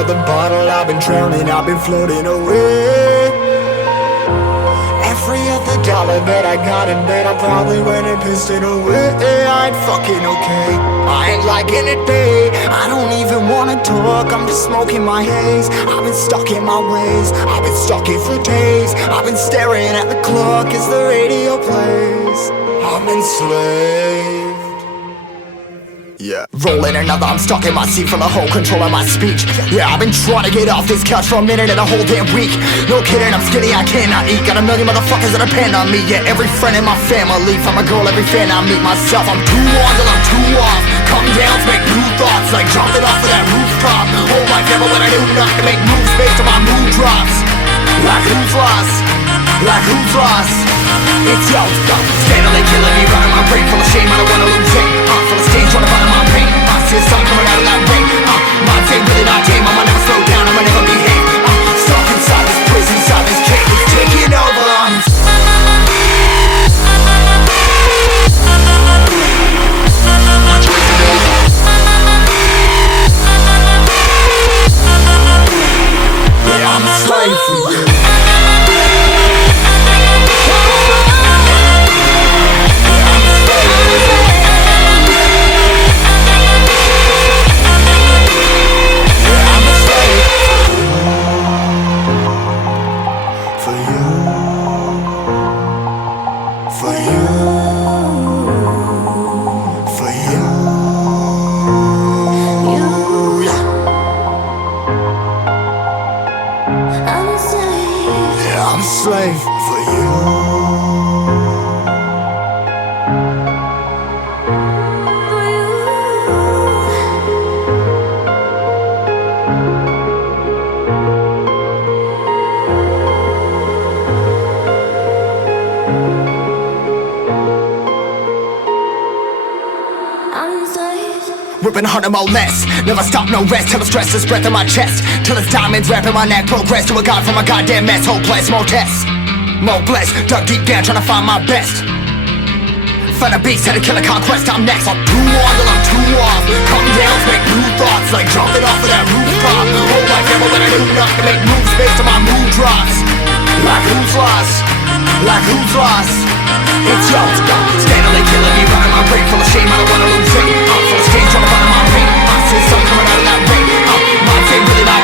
of the bottle, I've been drowning, I've been floating away. Every other dollar that I got in bed, I probably went and pissed it away. I ain't fucking okay, I ain't liking it, babe. I don't even wanna talk, I'm just smoking my haze. I've been stuck in my ways, I've been stuck here for days. I've been staring at the clock as the radio plays. I'm enslaved. Yeah. Rolling another, I'm stuck in my seat from the whole control of my speech. Yeah, I've been trying to get off this couch for a minute and a whole damn week. No kidding, I'm skinny, I cannot eat. Got a million motherfuckers that depend on me. Yeah, every friend in my family, from a girl, every fan I meet myself. I'm too on till I'm too off. Come down to make new thoughts, like jumping off of that rooftop. Whole life never when I knew not to make moves based on my mood drops. Like who's lost? Like who's lost? It's yo, steadily killing me, running my brain full of shame, I don't wanna lose it. Full of stage, trying to find my pain. I see the sun coming out of that rain. Mind ain't really not tame, I'ma never slow down, I'ma never behave. Stuck inside this prison, inside this cage, it's taking over. Yeah, I'm a slave for you. I'm a slave for you. Ripping harder, more less. Never stop, no rest. Till the stress is breath in my chest. Till it's diamonds wrapping my neck. Progress to a god from a goddamn mess. Hopeless, more tests, more blessed. Dug deep down trying to find my best. Find a beast, had to kill a conquest. I'm next. I'm too on till I'm too off. Come down to make new thoughts, like jumping off of that rooftop. Whole life never when I knew not to make moves based on my mood drops. Like who's lost? Like who's lost? It's yo, steadily killing me, running my brain full of shame, I don't wanna lose it. Full of stage, trying to find my pain. I see the sun coming out of that rain. Mind ain't really not